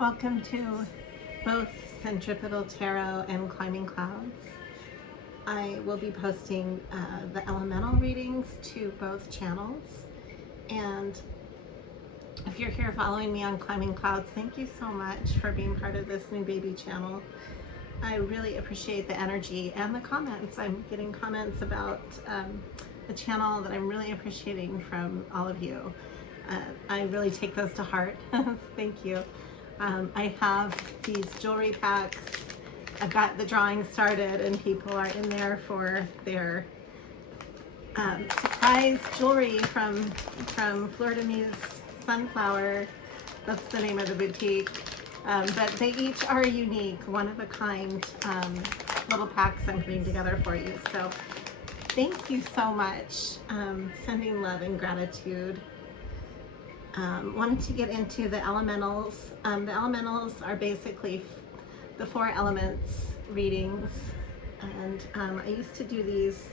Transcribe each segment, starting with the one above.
Welcome to both Centripetal Tarot and Climbing Clouds. I will be posting the elemental readings to both channels. And if you're here following me on Climbing Clouds, thank you so much for being part of this new baby channel. I really appreciate the energy and the comments. I'm getting comments about the channel that I'm really appreciating from all of you. I really take those to heart. Thank you. I have these jewelry packs. I've got the drawing started and people are in there for their surprise jewelry from Fleur de Mise Sunflower. That's the name of the boutique. But they each are unique, one of a kind little packs I'm putting together for you. So thank you so much. Sending love and gratitude. Wanted to get into the elementals. The elementals are basically the 4 elements readings, and I used to do these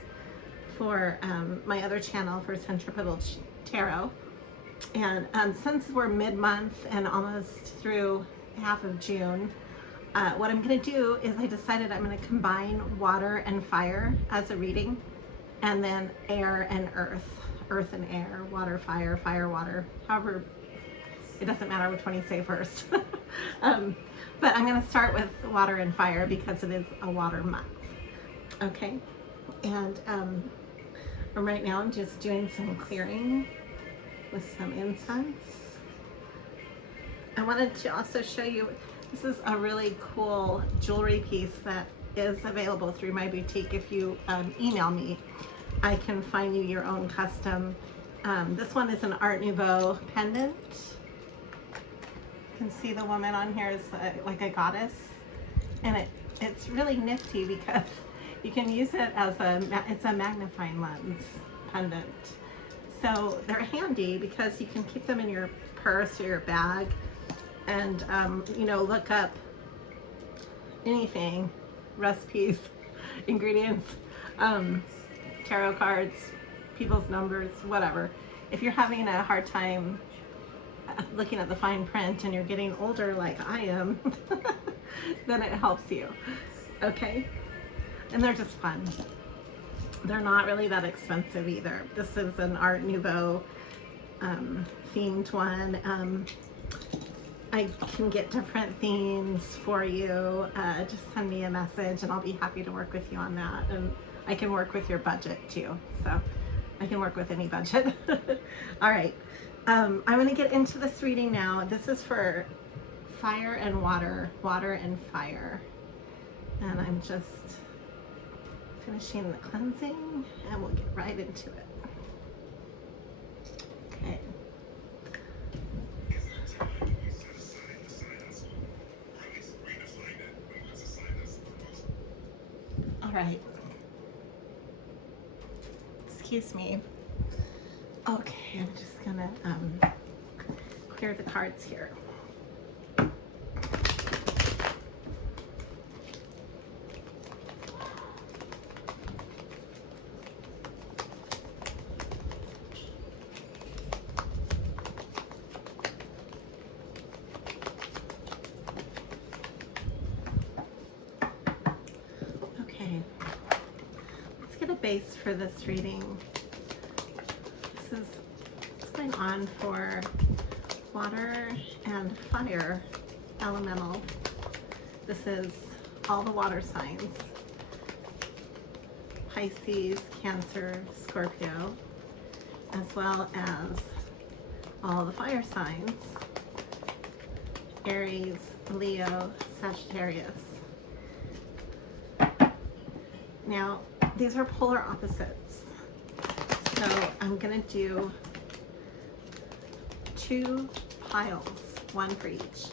for my other channel for Centripetal Tarot. And since we're mid-month and almost through half of June, what I'm going to do is I decided I'm going to combine water and fire as a reading, and then air and earth. Earth and air, water, fire, fire, water, however, it doesn't matter which one you say first. But I'm going to start with water and fire because it is a water month. Okay, and right now I'm just doing some clearing with some incense. I wanted to also show you, this is a really cool jewelry piece that is available through my boutique. If you email me, I can find you your own custom. This one is an Art Nouveau pendant. You can see the woman on here is like a goddess, and it's really nifty because you can use it as it's a magnifying lens pendant. So they're handy because you can keep them in your purse or your bag, and you know, look up anything, recipes, ingredients, tarot cards, people's numbers, whatever. If you're having a hard time looking at the fine print and you're getting older like I am, then it helps you. Okay? And they're just fun. They're not really that expensive either. This is an Art Nouveau themed one. I can get different themes for you. Just send me a message and I'll be happy to work with you on that. And I can work with your budget too. So I can work with any budget. All right. I'm going to get into this reading now. This is for fire and water, water and fire. And I'm just finishing the cleansing and we'll get right into it. Okay. All right. Excuse me. Okay, I'm just gonna clear the cards here. Okay, let's get a base for this reading. This is what's going on for water and fire elemental. This is all the water signs: Pisces, Cancer, Scorpio, as well as all the fire signs: Aries, Leo, Sagittarius. Now, these are polar opposites. So I'm gonna do 2 piles, one for each.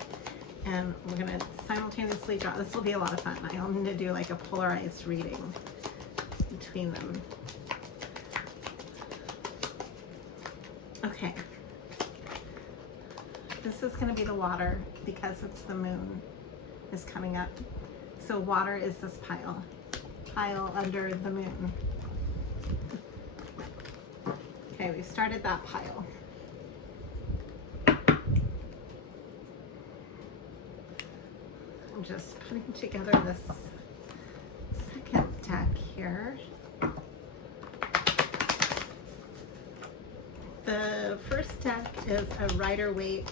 And we're gonna simultaneously draw. This will be a lot of fun. I'm gonna do like a polarized reading between them. Okay. This is gonna be the water because it's the moon is coming up. So water is this pile under the moon. Okay, we started that pile. I'm just putting together this second deck here. The first deck is a Rider-Waite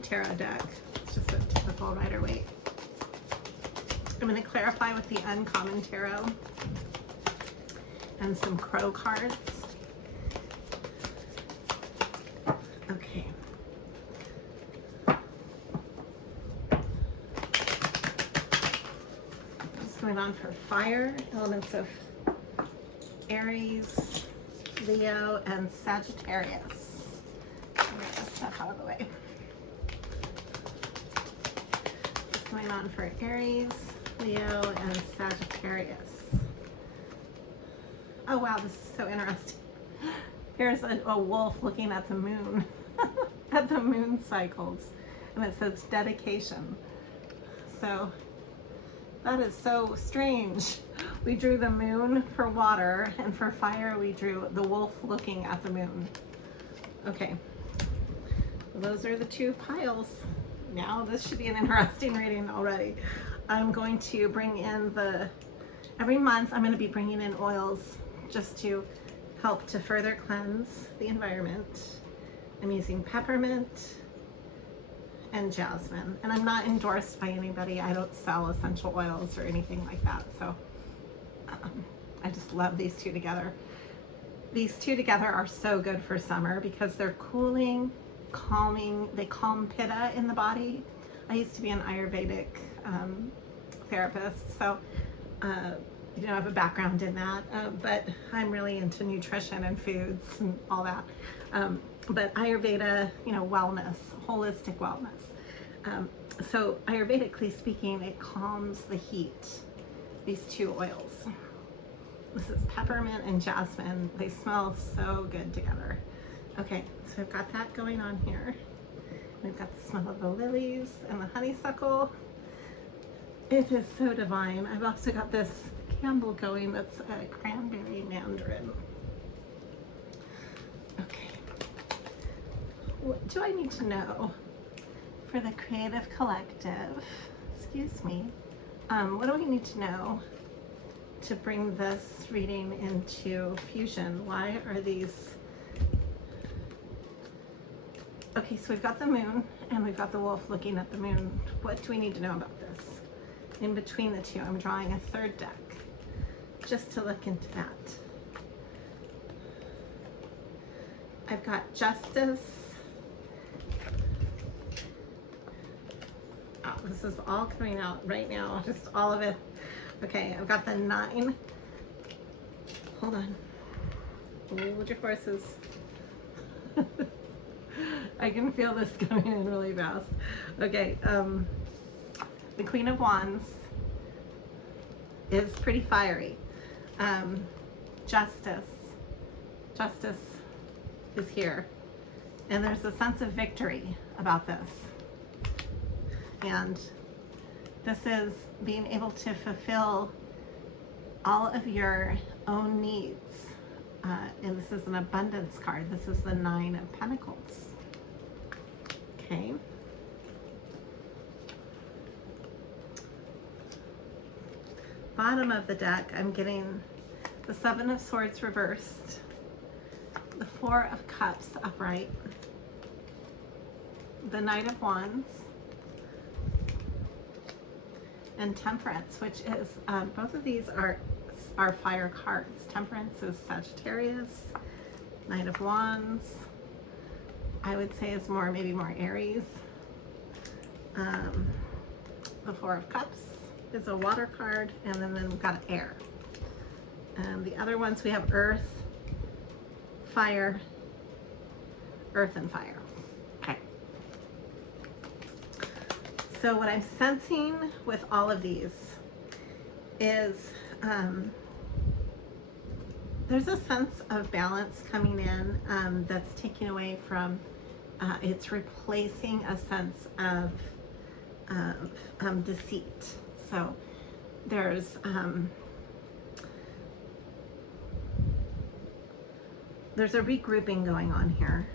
tarot deck. It's just a typical Rider-Waite. I'm going to clarify with the Uncommon Tarot and some Crow cards. Okay. Just going on for fire, elements of Aries, Leo, and Sagittarius. I'll get this stuff out of the way. Just going on for Aries, Leo, and Sagittarius. Oh wow, this is so interesting. Here's a wolf looking at the moon, at the moon cycles, and it says dedication. So that is so strange. We drew the moon for water, and for fire we drew the wolf looking at the moon. Okay, well, those are the two piles. Now this should be an interesting reading already. I'm going to bring in every month I'm going to be bringing in oils just to help to further cleanse the environment. I'm using peppermint and jasmine, and I'm not endorsed by anybody. I don't sell essential oils or anything like that, so I just love these two together. These two together are so good for summer because they're cooling, calming. They calm pitta in the body. I used to be an Ayurvedic therapist, so I have a background in that, but I'm really into nutrition and foods and all that. But Ayurveda, wellness, holistic wellness. So Ayurvedically speaking, it calms the heat. These two oils. This is peppermint and jasmine. They smell so good together. Okay, so I've got that going on here. We've got the smell of the lilies and the honeysuckle. It is so divine. I've also got this candle going that's a cranberry mandarin. Okay. What do I need to know for the Creative Collective? Excuse me. What do we need to know to bring this reading into fusion? Why are these? Okay, so we've got the moon and we've got the wolf looking at the moon. What do we need to know about this? In between the two, I'm drawing a third deck just to look into that. I've got justice. Oh, this is all coming out right now, just all of it. Okay, I've got the 9. Hold on. Hold your horses. I can feel this coming in really fast. Okay, the Queen of Wands is pretty fiery. Justice is here, and there's a sense of victory about this, and this is being able to fulfill all of your own needs, and this is an abundance card. This is the 9 of Pentacles. Okay. Bottom of the deck, I'm getting the 7 of Swords reversed, the 4 of Cups upright, the Knight of Wands, and Temperance, which is, both of these are fire cards. Temperance is Sagittarius, Knight of Wands, I would say is maybe more Aries. The 4 of Cups is a water card, and then we've got air. The other ones we have earth, fire, earth and fire. Okay. So what I'm sensing with all of these is there's a sense of balance coming in that's taking away from, it's replacing a sense of deceit. So there's a regrouping going on here.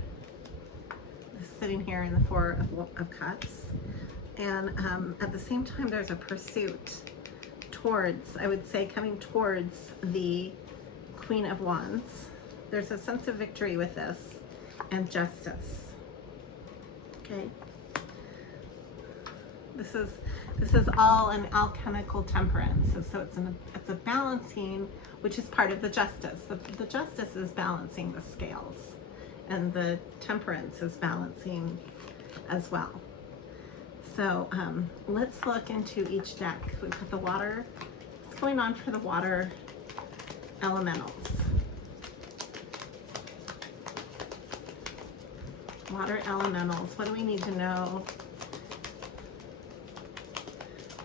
This is sitting here in the 4 of Cups, And at the same time, there's a pursuit towards, I would say, coming towards the Queen of Wands. There's a sense of victory with this and justice. Okay. This is all an alchemical temperance. So it's a balancing, which is part of the justice. The justice is balancing the scales, and the temperance is balancing as well. So let's look into each deck. We've got the water. What's going on for the water elementals? Water elementals. What do we need to know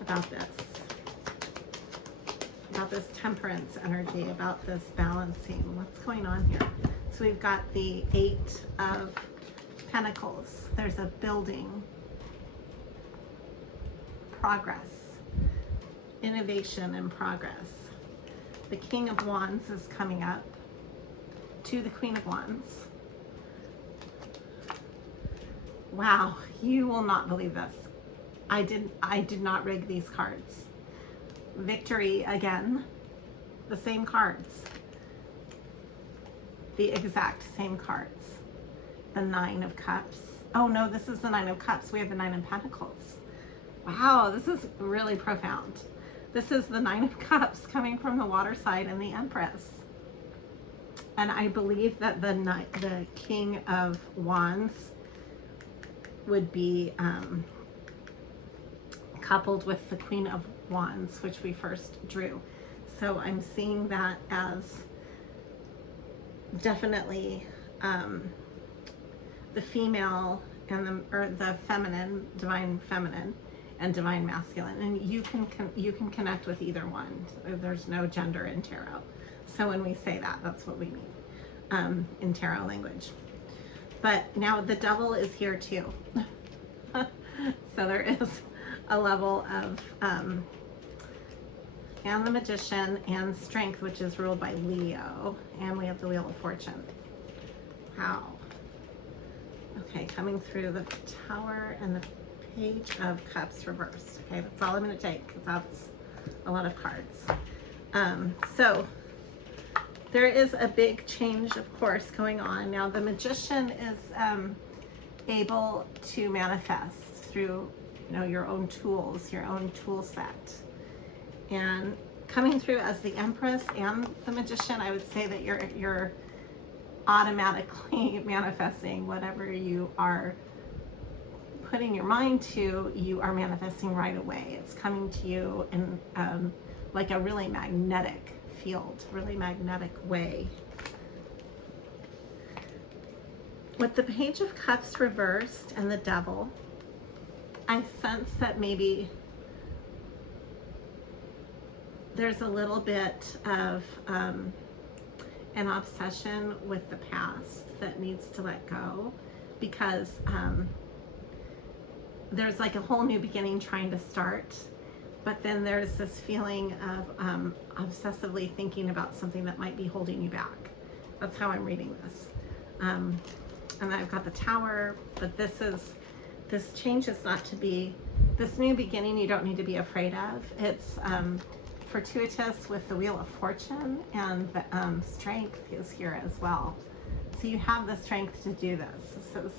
about this? About this temperance energy, about this balancing. What's going on here? So we've got the 8 of Pentacles. There's a building, progress, innovation and progress. The King of Wands is coming up to the Queen of Wands. Wow, you will not believe this. I did not rig these cards. Victory again, the same cards. The exact same cards. The 9 of Cups. Oh no, this is the 9 of Cups. We have the 9 of Pentacles. Wow, this is really profound. This is the 9 of Cups coming from the water side and the Empress. And I believe that the King of Wands would be coupled with the Queen of Wands, which we first drew. So I'm seeing that as definitely the female and the feminine, divine feminine, and divine masculine, and you can connect with either one. There's no gender in tarot. So when we say that, that's what we mean in tarot language. But now the devil is here too. So there is a level of and the Magician and Strength, which is ruled by Leo, and we have the Wheel of Fortune. Wow. Okay, coming through the Tower and the Page of Cups reversed. Okay, that's all I'm going to take because that's a lot of cards. So there is a big change, of course, going on. Now the Magician is able to manifest through, your own tools, your own tool set. And coming through as the Empress and the Magician, I would say that you're automatically manifesting whatever you are putting your mind to, you are manifesting right away. It's coming to you in like a really magnetic field, really magnetic way. With the Page of Cups reversed and the Devil, I sense that maybe there's a little bit of an obsession with the past that needs to let go, because there's like a whole new beginning trying to start, but then there's this feeling of obsessively thinking about something that might be holding you back. That's how I'm reading this. And then I've got the Tower, but this change is not to be, this new beginning you don't need to be afraid of. It's fortuitous with the Wheel of Fortune, and the Strength is here as well. So you have the strength to do this. This is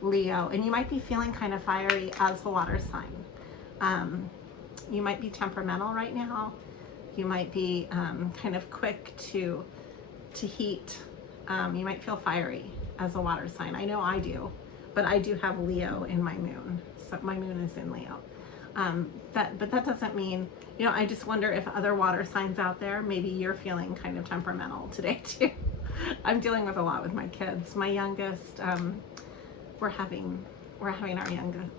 Leo, and you might be feeling kind of fiery as a water sign. You might be temperamental right now. You might be kind of quick to heat. You might feel fiery as a water sign. I know I do, but I do have Leo in my moon. So my moon is in Leo. But that doesn't mean, I just wonder if other water signs out there, maybe you're feeling kind of temperamental today too. I'm dealing with a lot with my kids. My youngest, we're having our youngest,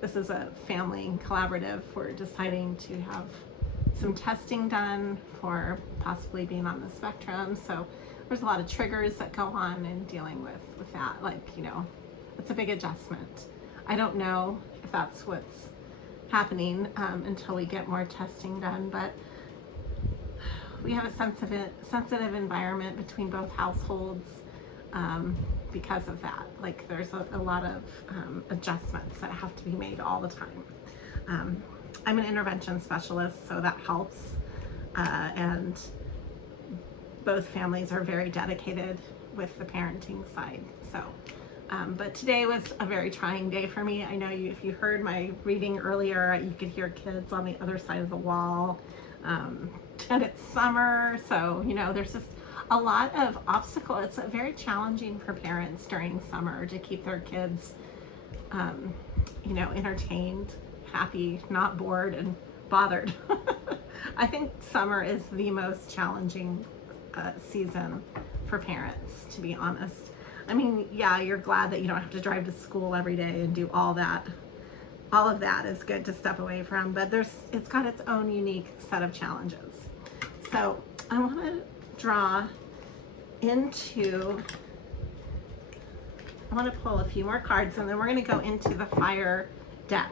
this is a family collaborative. We're deciding to have some testing done for possibly being on the spectrum. So there's a lot of triggers that go on in dealing with that. Like, it's a big adjustment. I don't know if that's what's happening until we get more testing done, but we have a sensitive environment between both households. because of that. Like there's a lot of adjustments that have to be made all the time. I'm an intervention specialist, so that helps. And both families are very dedicated with the parenting side. So, but today was a very trying day for me. I know if you heard my reading earlier, you could hear kids on the other side of the wall. And it's summer, so there's just a lot of obstacle. It's very challenging for parents during summer to keep their kids, entertained, happy, not bored and bothered. I think summer is the most challenging season for parents, to be honest. I mean, yeah, you're glad that you don't have to drive to school every day and do all that. All of that is good to step away from, but it's got its own unique set of challenges. So I want to draw into, I want to pull a few more cards, and then we're going to go into the fire deck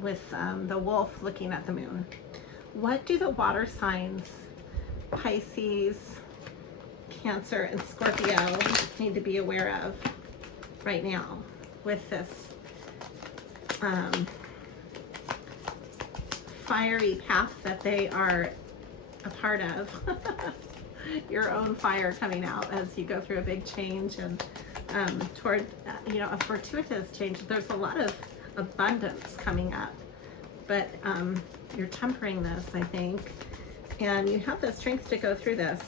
with the wolf looking at the moon. What do the water signs, Pisces, Cancer, and Scorpio, need to be aware of right now with this fiery path that they are a part of? Your own fire coming out as you go through a big change and toward a fortuitous change. There's a lot of abundance coming up, but you're tempering this, I think, and you have the strength to go through this.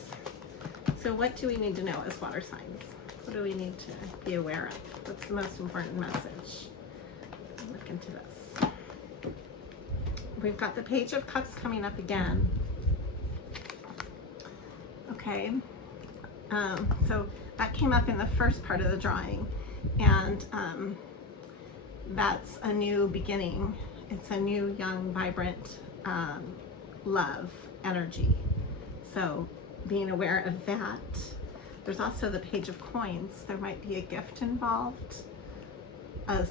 So what do we need to know as water signs? What do we need to be aware of? What's the most important message? Look into this. We've got the Page of Cups coming up again. Okay, so that came up in the first part of the drawing, and that's a new beginning. It's a new, young, vibrant love energy. So being aware of that. There's also the Page of Coins. There might be a gift involved, of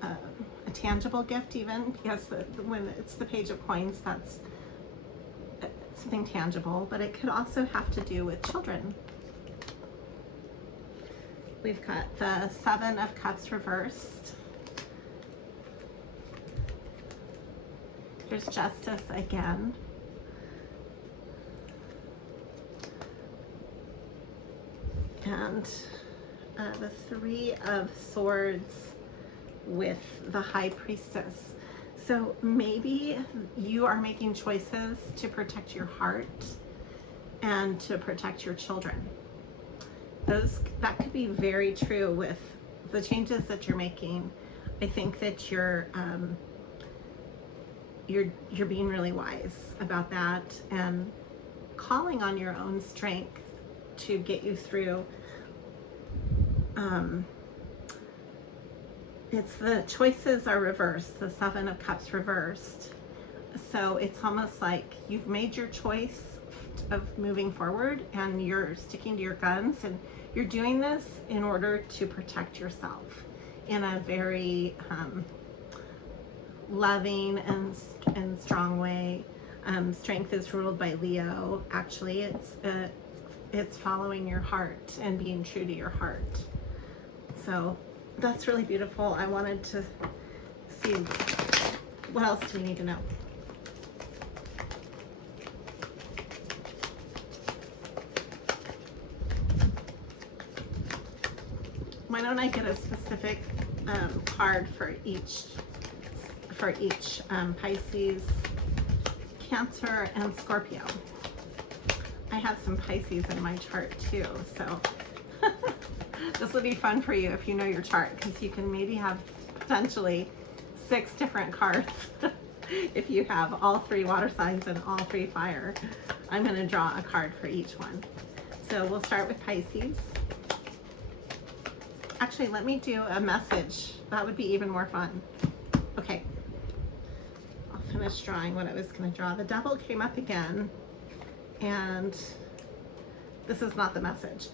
a tangible gift even, because when it's the Page of Coins, that's something tangible, but it could also have to do with children. We've got the Seven of Cups reversed. There's Justice again. And the Three of Swords with the High Priestess. So maybe you are making choices to protect your heart and to protect your children. That could be very true with the changes that you're making. I think that you're being really wise about that and calling on your own strength to get you through. It's the choices are reversed, the Seven of Cups reversed. So it's almost like you've made your choice of moving forward and you're sticking to your guns, and you're doing this in order to protect yourself in a very loving and strong way. Strength is ruled by Leo. Actually, it's following your heart and being true to your heart. So that's really beautiful. I wanted to see what else do we need to know. Why don't I get a specific card for each Pisces, Cancer, and Scorpio? I have some Pisces in my chart too, so this will be fun for you if you know your chart, because you can maybe have potentially 6 different cards if you have all 3 water signs and all 3 fire. I'm going to draw a card for each one. So we'll start with Pisces. Actually, let me do a message. That would be even more fun. Okay. I'll finish drawing what I was going to draw. The Devil came up again, and this is not the message.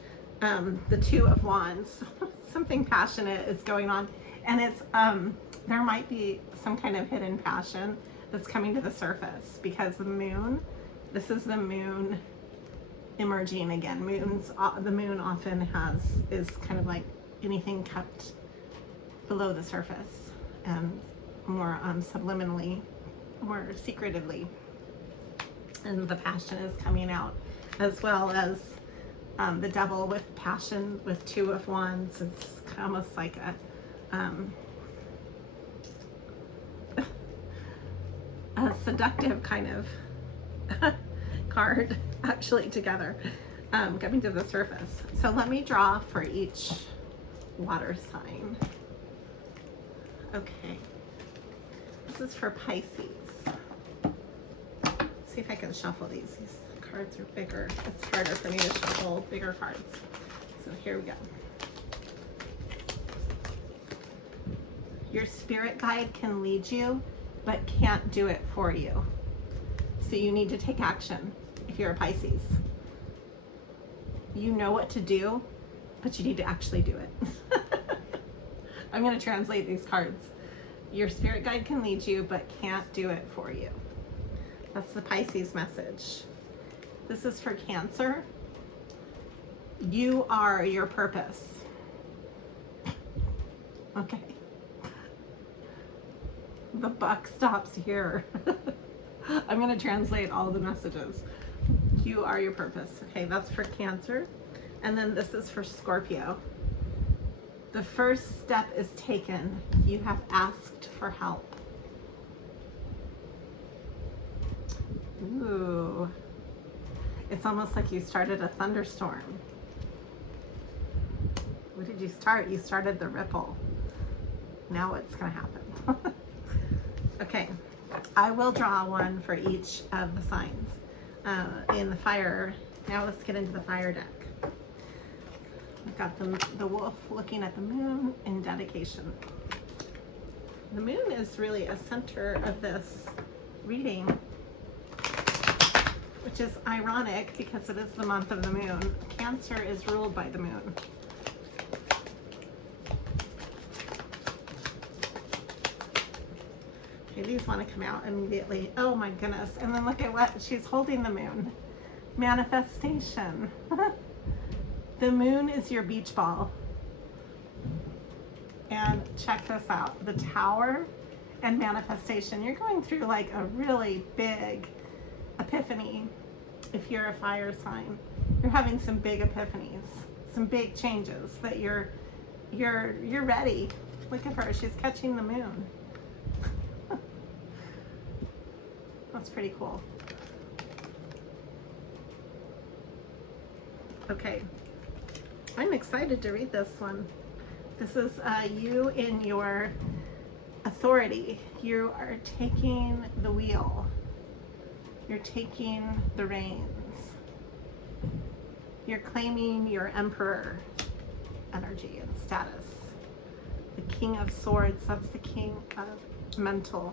The Two of Wands. Something passionate is going on, and it's there might be some kind of hidden passion that's coming to the surface, because the moon, this is the moon emerging again. The moon often is kind of like anything kept below the surface and more subliminally, more secretively. And the passion is coming out, as well as the devil with passion with 2 of Wands. It's almost like a seductive kind of card actually together, coming to the surface. So let me draw for each water sign. Okay, this is for Pisces. Let's see if I can shuffle these. These cards are bigger. It's harder for me to shuffle bigger cards. So here we go. Your spirit guide can lead you, but can't do it for you. So you need to take action if you're a Pisces. You know what to do, but you need to actually do it. I'm going to translate these cards. Your spirit guide can lead you, but can't do it for you. That's the Pisces message. This is for Cancer. You are your purpose. Okay. The buck stops here. I'm going to translate all the messages. You are your purpose. Okay, that's for Cancer. And then this is for Scorpio. The first step is taken. You have asked for help. Ooh. It's almost like you started a thunderstorm. What did you start? You started the ripple. Now what's going to happen? Okay, I will draw one for each of the signs in the fire. Now let's get into the fire deck. We've got the wolf looking at the moon in dedication. The moon is really a center of this reading, which is ironic because it is the month of the moon. Cancer is ruled by the moon. Okay, these want to come out immediately. Oh my goodness. And then look at what she's holding, the moon. Manifestation. The moon is your beach ball. And check this out. The Tower and manifestation. You're going through like a really big epiphany if you're a fire sign. You're having some big epiphanies, some big changes that you're ready. Look at her. She's catching the moon. That's pretty cool. Okay, I'm excited to read this one. This is you in your authority. You are taking the wheel. You're taking the reins. You're claiming your emperor energy and status. The King of Swords, that's the King of Mental.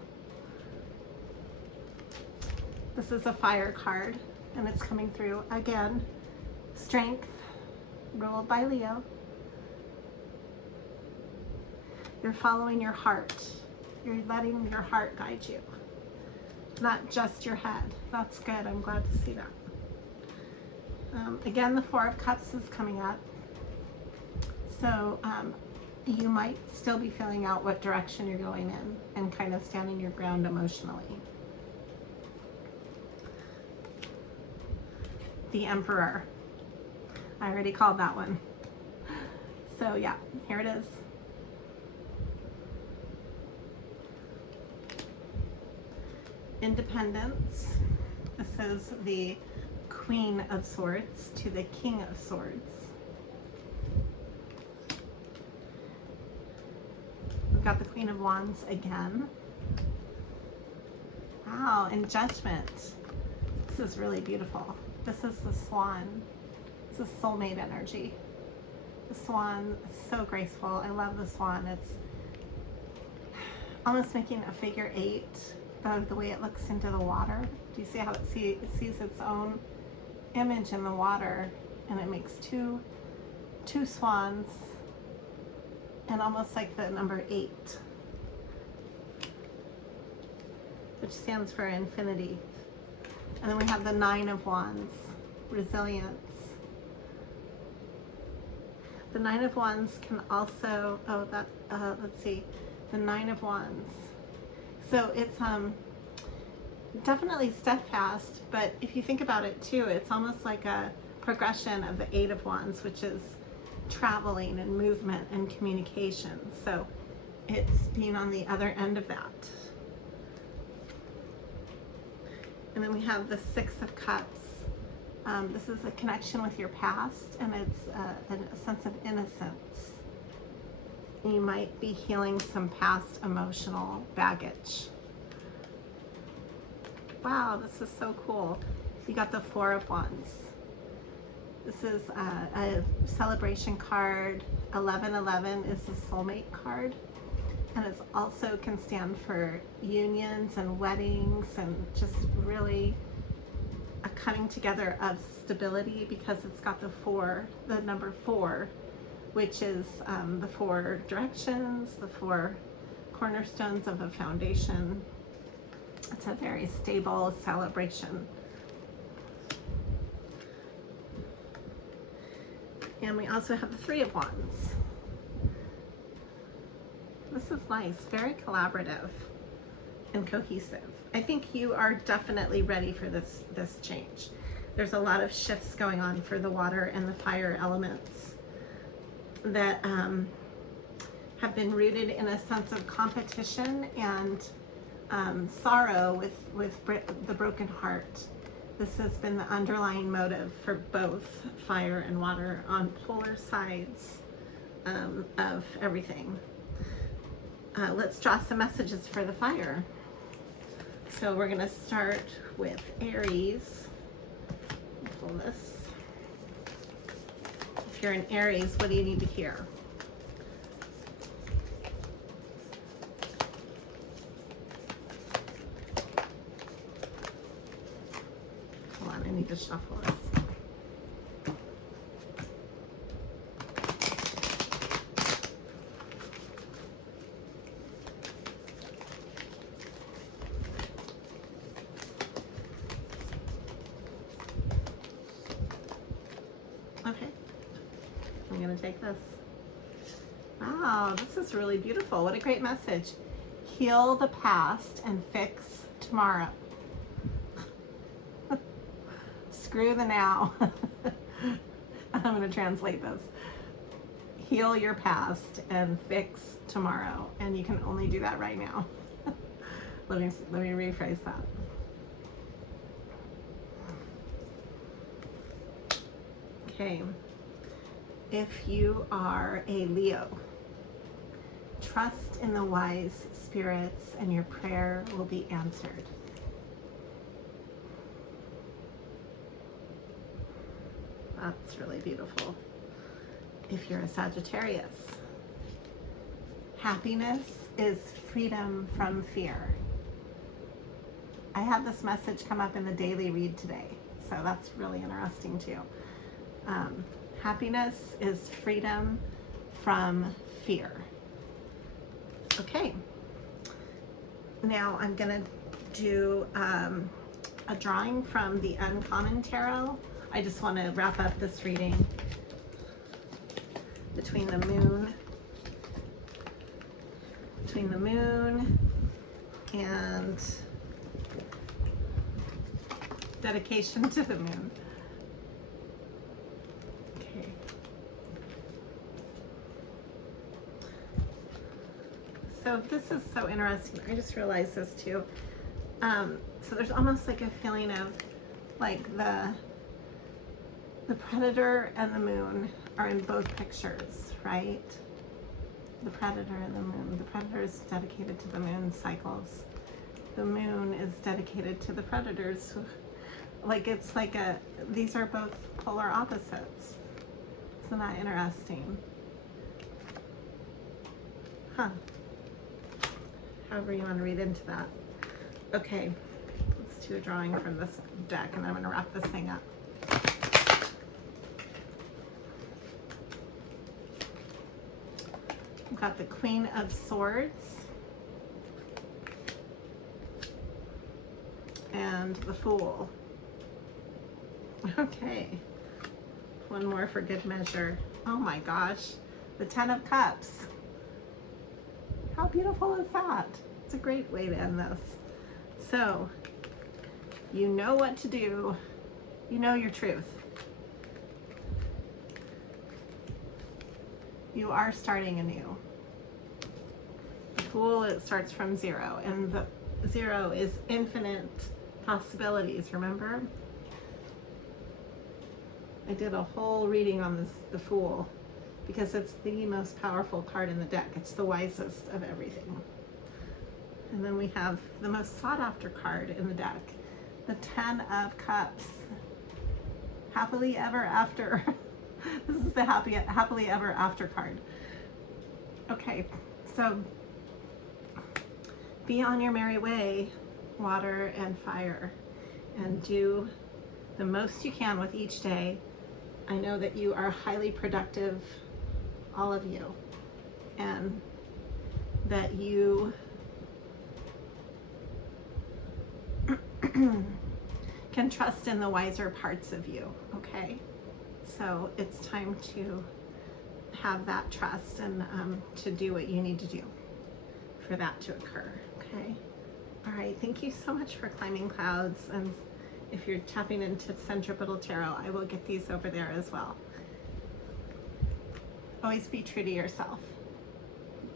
This is a fire card, and it's coming through again. Strength, ruled by Leo. You're following your heart. You're letting your heart guide you, not just your head. That's good. I'm glad to see that. Again, the Four of Cups is coming up. So you might still be feeling out what direction you're going in and kind of standing your ground emotionally. The Emperor. I already called that one. So yeah, here it is. Independence. This is the Queen of Swords to the King of Swords. We've got the Queen of Wands again. Wow, and Judgment. This is really beautiful. This is the Swan. This is soulmate energy. The Swan is so graceful. I love the Swan. It's almost making a figure 8. The way it looks into the water. Do you see how it sees its own image in the water, and it makes two swans, and almost like the number 8, which stands for infinity. And then we have the 9 of Wands. resilience. The Nine of Wands can also, let's see, the Nine of Wands. So it's definitely steadfast, but if you think about it too, it's almost like a progression of the Eight of Wands, which is traveling and movement and communication. So it's being on the other end of that. And then we have the Six of Cups. This is a connection with your past, and it's a sense of innocence. You might be healing some past emotional baggage. Wow, this is so cool. You got the Four of Wands. This is a celebration card. 1111 is the soulmate card. And it also can stand for unions and weddings and just really a coming together of stability, because it's got the number 4, which is the 4 directions, the 4 cornerstones of a foundation. It's a very stable celebration. And we also have the Three of Wands. This is nice, very collaborative and cohesive. I think you are definitely ready for this change. There's a lot of shifts going on for the water and the fire elements that have been rooted in a sense of competition and sorrow with the broken heart. This has been the underlying motive for both fire and water on polar sides of everything. Let's draw some messages for the fire. So we're going to start with Aries. Pull this. If you're in Aries, what do you need to hear? Hold on, I need to shuffle this. Okay, I'm going to take this. Wow, this is really beautiful. What a great message. Heal the past and fix tomorrow. Screw the now. I'm going to translate this. Heal your past and fix tomorrow. And you can only do that right now. Let me rephrase that. Okay. If you are a Leo, trust in the wise spirits and your prayer will be answered. That's really beautiful. If you're a Sagittarius, happiness is freedom from fear. I had this message come up in the daily read today, so that's really interesting too. Happiness is freedom from fear. Okay, now I'm gonna do a drawing from the Uncommon Tarot. I just want to wrap up this reading between the moon and dedication to the moon. Okay. So this is so interesting. I just realized this too. So there's almost like a feeling of like the predator and the moon are in both pictures, right? The predator and the moon. The predator is dedicated to the moon cycles. The moon is dedicated to the predators. Like it's like these are both polar opposites. Isn't that interesting? Huh. However you want to read into that. Okay, let's do a drawing from this deck and I'm going to wrap this thing up. We've got the Queen of Swords and the Fool. Okay, one more for good measure. Oh my gosh, the 10 of Cups. How beautiful is that? It's a great way to end this. So, you know what to do. You know your truth. You are starting anew. The Fool, it starts from 0, and the 0 is infinite possibilities, remember? I did a whole reading on the Fool because it's the most powerful card in the deck. It's the wisest of everything. And then we have the most sought after card in the deck, the 10 of Cups. Happily ever after. This is the happily ever after card. Okay, so be on your merry way, water and fire, and do the most you can with each day. I know that you are highly productive, all of you, and that you can trust in the wiser parts of you, okay? So it's time to have that trust and to do what you need to do for that to occur, okay? All right, thank you so much for climbing clouds, and if you're tapping into Centripetal Tarot, I will get these over there as well. Always be true to yourself.